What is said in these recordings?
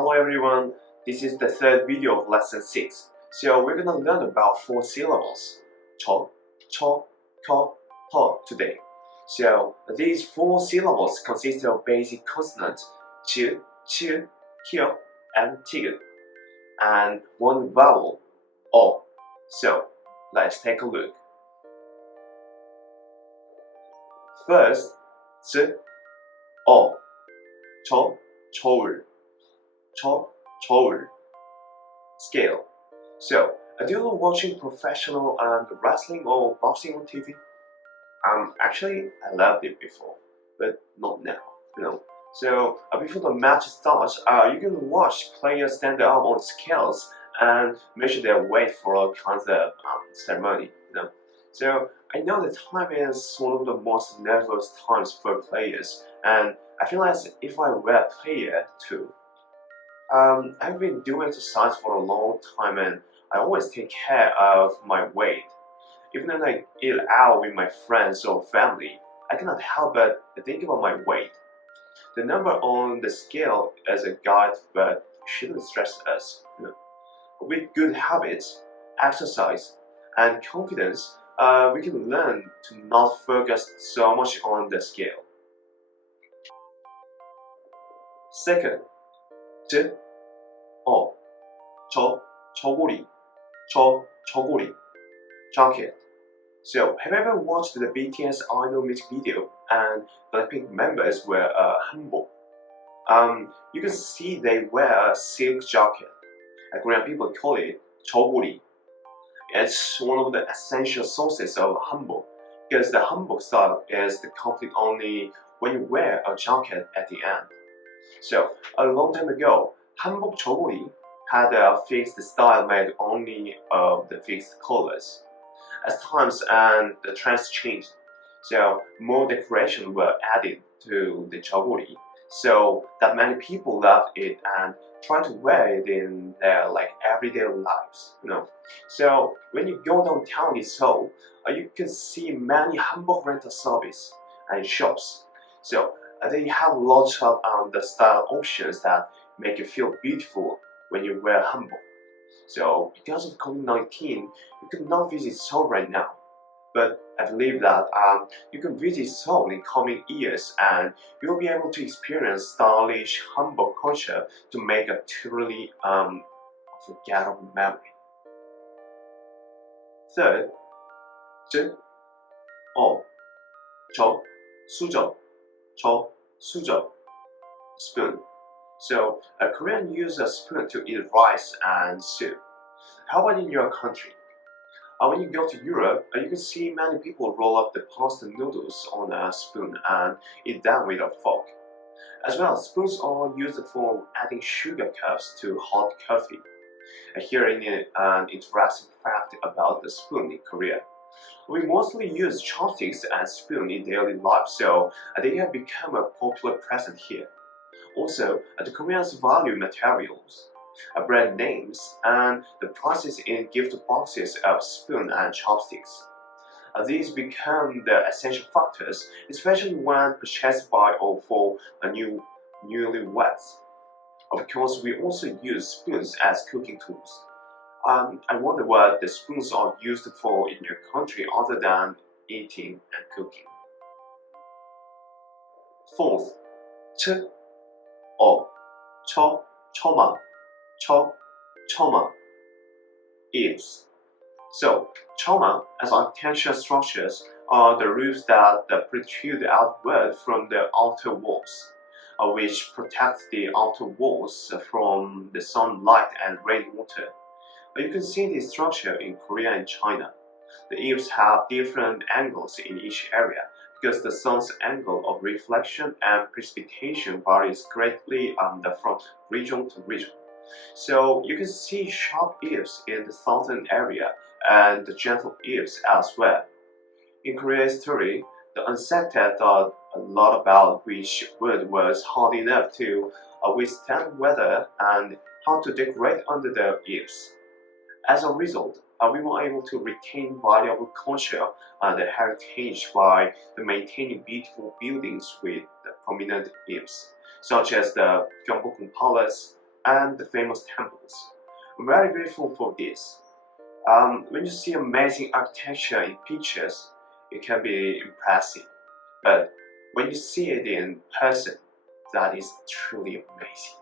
Hello everyone, this is the third video of lesson 6. So we're gonna learn about 4 syllables. 초, 초, ko, po today. So these 4 syllables consist of basic consonants ch, ch, kyo, and tig, and one vowel, o. So let's take a look. First, ch, o, 초, 초울, 초, 초울. Scale. So, do you love watching professional wrestling or boxing on TV? Actually, I loved it before, but not now, So, before the match starts, you can watch players stand up on scales and measure their weight for all kinds of ceremony. So, I know that time is one of the most nervous times for players, and I feel as if I were a player too. I've been doing exercise for a long time and I always take care of my weight. Even when I eat out with my friends or family, I cannot help but think about my weight. The number on the scale is a guide, but shouldn't stress us. With good habits, exercise, and confidence, we can learn to not focus so much on the scale. Second, j, o, 저고리, 저고리, jacket. So, have you ever watched the BTS idol music video and Blackpink members wear a hanbok? You can see they wear a silk jacket. Korean people call it 저고리. It's one of the essential sources of hanbok because the hanbok style is complete only when you wear a jacket at the end. So, a long time ago, hanbok 저고리 had a fixed style made only of the fixed colors. As times and the trends changed, so more decoration were added to the joguri, so that many people loved it and tried to wear it in their everyday lives. So when you go downtown in Seoul, you can see many hanbok rental service and shops. So they have lots of the style options that make you feel beautiful when you wear hanbok. So because of COVID-19, you cannot visit Seoul right now. But I believe that you can visit Seoul in coming years and you'll be able to experience stylish hanbok culture to make a truly unforgettable memory. Third, j, o, 저, 수저, spoon. So, a Korean uses a spoon to eat rice and soup. How about in your country? When you go to Europe, you can see many people roll up the pasta noodles on a spoon and eat them with a fork. As well, spoons are used for adding sugar cups to hot coffee. Here is an interesting fact about the spoon in Korea. We mostly use chopsticks and spoon in daily life, so they have become a popular present here. Also, the Koreans value materials, brand names, and the prices in gift boxes of spoon and chopsticks. These become the essential factors, especially when purchased by or for newlyweds. Of course, we also use spoons as cooking tools. I wonder what the spoons are used for in your country other than eating and cooking. Fourth, ch, o, 처마, eaves. So, choma as architectural structures are the roofs that protrude outward from the outer walls, which protect the outer walls from the sunlight and rainwater. You can see this structure in Korea and China. The eaves have different angles in each area because the sun's angle of reflection and precipitation varies greatly from region to region. So you can see sharp eaves in the southern area and the gentle eaves elsewhere. In Korea's history, the ancestors thought a lot about which wood was hard enough to withstand weather and how to decorate under the eaves. As a result, we were able to retain valuable culture and heritage by maintaining beautiful buildings with prominent eaves, such as the Gyeongbokgung Palace and the famous temples. I'm very grateful for this. When you see amazing architecture in pictures, it can be impressive. But when you see it in person, that is truly amazing.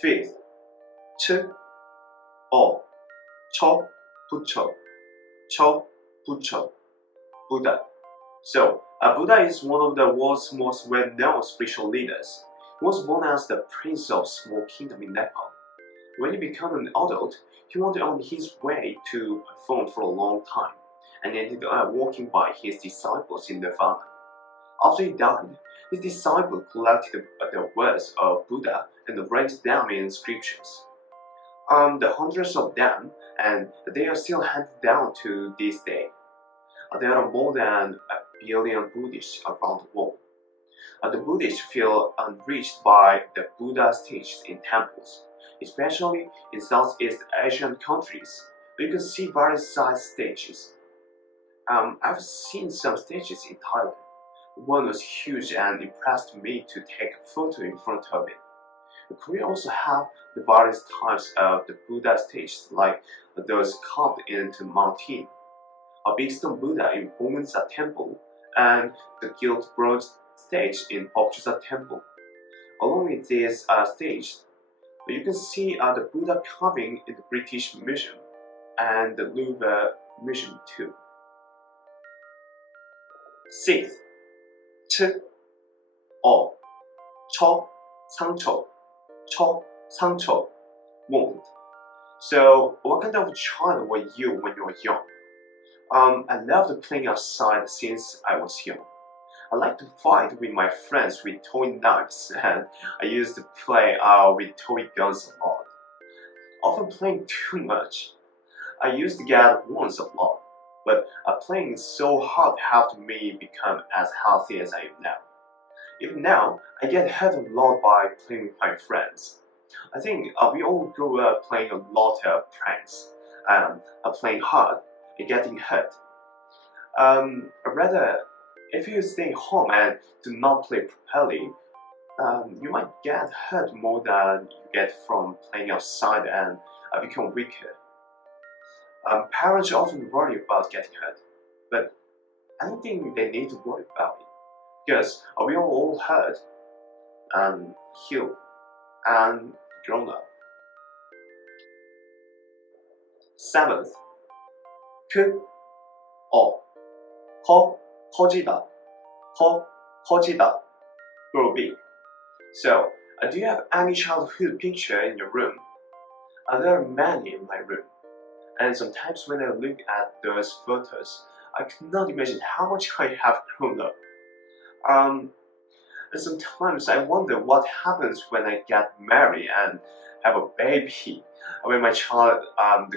Fifth, ch, o, 쳐, 붙여, 쳐, 붙여, Buddha. So, Buddha is one of the world's most well-known spiritual leaders. He was born as the prince of small kingdom in Nepal. When he became an adult, he wanted on his way to perform for a long time, and ended up walking by his disciples in Nirvana. After he died, his disciples collected the words of Buddha and wrote them in scriptures. The hundreds of them, and they are still handed down to this day. There are more than 1 billion Buddhists around the world. The Buddhists feel enriched by the Buddha's teachings in temples, especially in Southeast Asian countries. You can see various size stages. I've seen some stages in Thailand. One was huge and impressed me to take a photo in front of it. Korea also have the various types of the Buddha stages, like those carved into mountain. A big stone Buddha in Bomunsa Temple, and the gilt bronze stage in Bokjusa Temple. Along with this stage, you can see the Buddha carving in the British Museum and the Louvre Museum too. Sixth, ch, o, 쳐, 상처, 쳐, 상처, wound. So, what kind of child were you when you were young? I loved playing outside since I was young. I liked to fight with my friends with toy knives, and I used to play with toy guns a lot. Often playing too much. I used to get wounds a lot, but playing so hard helped me become as healthy as I am now. Even now, I get hurt a lot by playing with my friends. I think we all grew up playing a lot of pranks, playing hard and getting hurt. Rather, if you stay home and do not play properly, you might get hurt more than you get from playing outside and become weaker. Parents often worry about getting hurt, but I don't think they need to worry about it, because we are all hurt and healed and grown up. Seventh, 크, 어, 커지다, 커지다, grow big. So, do you have any childhood picture in your room? There are many in my room, and sometimes when I look at those photos, I cannot imagine how much I have grown up. And sometimes I wonder what happens when I get married and have a baby. When my child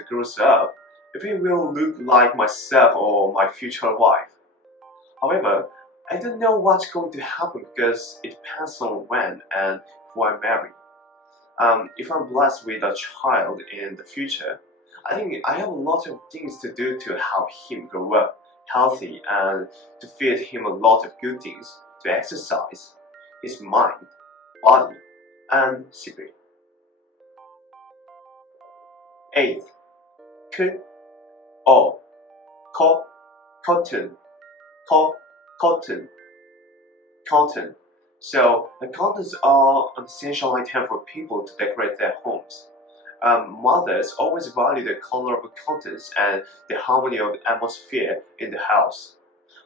grows up, if it will look like myself or my future wife. However, I don't know what's going to happen because it depends on when and who I marry. If I'm blessed with a child in the future, I think I have a lot of things to do to help him grow up healthy and to feed him a lot of good things, to exercise his mind, body, and spirit. Eighth, 크, 어, cotton, cotton, cotton. So the cottons are an essential item for people to decorate their homes. Mothers always value the color of the cottons and the harmony of the atmosphere in the house.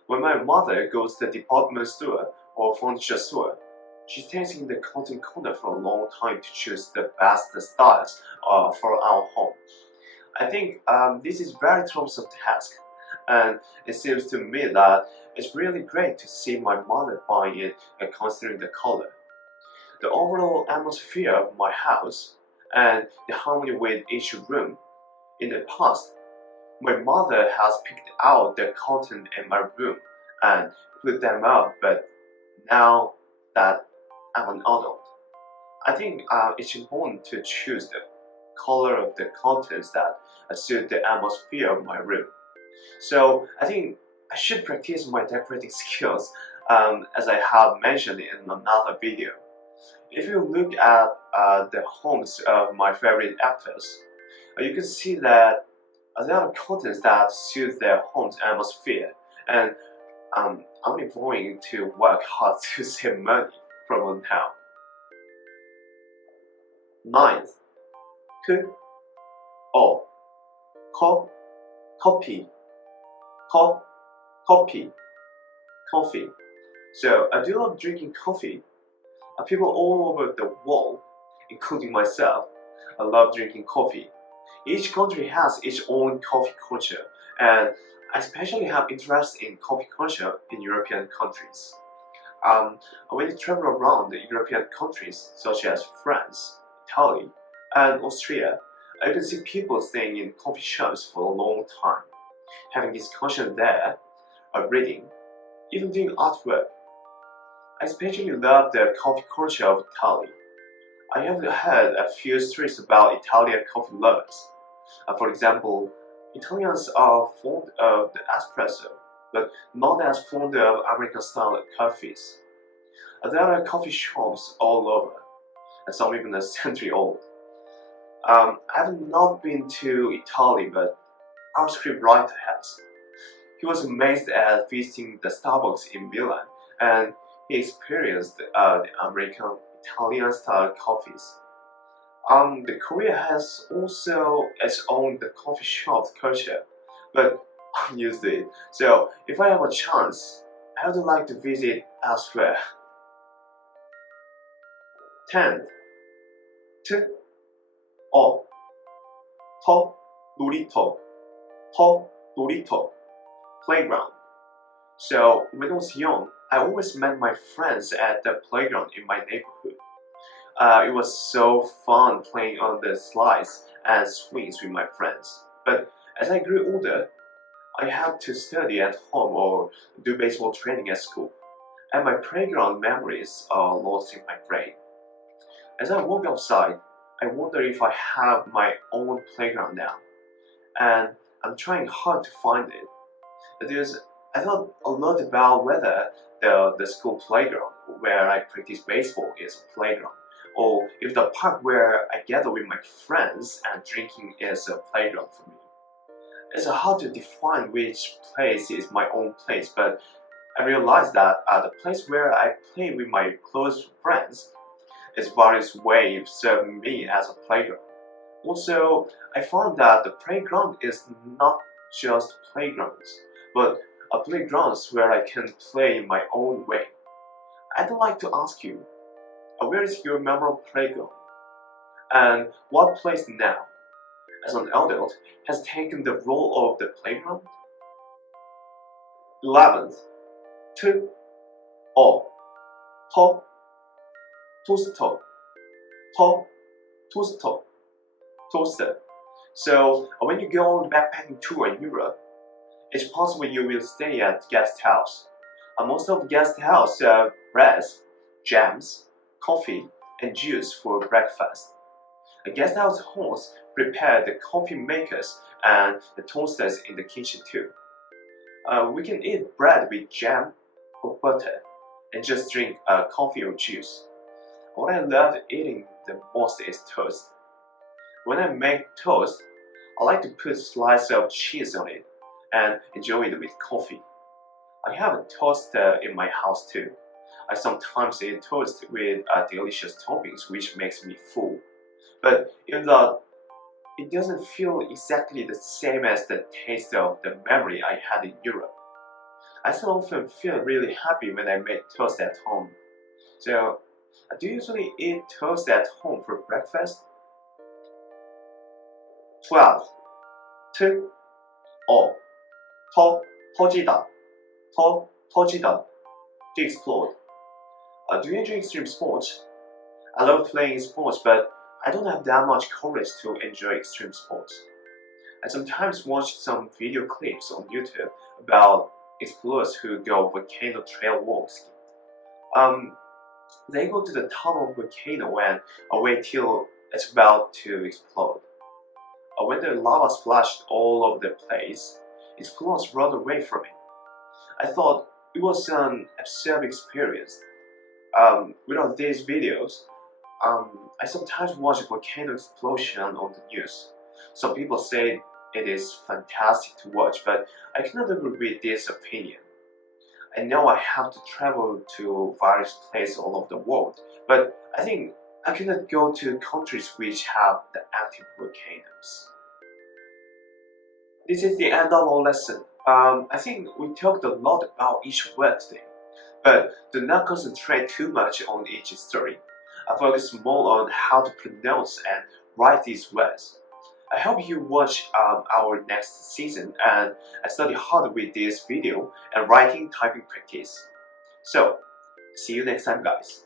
When my mother goes to the department store or furniture store, she stays in the cotton corner for a long time to choose the best styles for our home. I think this is very troublesome task, and it seems to me that it's really great to see my mother buying it and considering the color. The overall atmosphere of my house and the harmony with each room. In the past, my mother has picked out the cotton in my room and put them up, but now that I'm an adult, I think it's important to choose the color of the cottons that suit the atmosphere of my room. So I think I should practice my decorating skills as I have mentioned in another video. If you look at the homes of my favorite actors, you can see that there are contents that suit their home's atmosphere, and I'm only going to work hard to save money from now. Ninth, o, co, copy, copy, coffee. So I do love drinking coffee. People all over the world, including myself, I love drinking coffee. Each country has its own coffee culture, and I especially have interest in coffee culture in European countries. When you travel around the European countries such as France, Italy, and Austria, you can see people staying in coffee shops for a long time, having discussion there, reading, even doing artwork. I especially love the coffee culture of Italy. I have heard a few stories about Italian coffee lovers. For example, Italians are fond of the espresso, but not as fond of American-style coffees. There are coffee shops all over, and some even a century old. I have not been to Italy, but our scriptwriter has. He was amazed at visiting the Starbucks in Milan, and he experienced the American Italian style coffees. The Korea has also its own the coffee shop culture, but I'm used to it. So if I have a chance, I would like to visit elsewhere. 10th, t, o, to, 놀이터, to, 놀이터, playground. So when I was young, I always met my friends at the playground in my neighborhood. It was so fun playing on the slides and swings with my friends. But as I grew older, I had to study at home or do baseball training at school, and my playground memories are lost in my brain. As I walk outside, I wonder if I have my own playground now, and I'm trying hard to find it. I thought a lot about whether the school playground where I practice baseball is a playground, or if the park where I gather with my friends and drinking is a playground for me. It's hard to define which place is my own place, but I realized that the place where I play with my close friends is various ways serving me as a playground. Also, I found that the playground is not just playgrounds, but a playgrounds where I can play in my own way. I'd like to ask you, where is your memorable playground? And what place now, as an adult, has taken the role of the playground? 11th, to, o, to, toaster, to, toaster, toaster. So when you go on backpacking tour in Europe, it's possible you will stay at guest house. Most of the guest house serve breads, jams, coffee, and juice for breakfast. The guest house hosts prepare the coffee makers and the toasters in the kitchen too. We can eat bread with jam or butter and just drink coffee or juice. What I love eating the most is toast. When I make toast, I like to put a slice of cheese on it and enjoy it with coffee. I have a toaster in my house too. I sometimes eat toast with delicious toppings which makes me full. But even though it doesn't feel exactly the same as the taste of the memory I had in Europe, I still often feel really happy when I make toast at home. So, do you usually eat toast at home for breakfast? 12. 트, 어, 터지다, 터지다, to explode. Do you enjoy extreme sports? I love playing sports, but I don't have that much courage to enjoy extreme sports. I sometimes watch some video clips on YouTube about explorers who go volcano trail walks. They go to the top of a volcano and wait till it's about to explode. When the lava splashed all over the place, explorers run away from it. I thought it was an absurd experience. Without these videos, I sometimes watch a volcano explosion on the news. Some people say it is fantastic to watch, but I cannot agree with this opinion. I know I have to travel to various places all over the world, but I think I cannot go to countries which have the active volcanoes. This is the end of our lesson. I think we talked a lot about each word today, but do not concentrate too much on each story. I focus more on how to pronounce and write these words. I hope you watch our next season and study hard with this video and writing typing practice. So, see you next time, guys.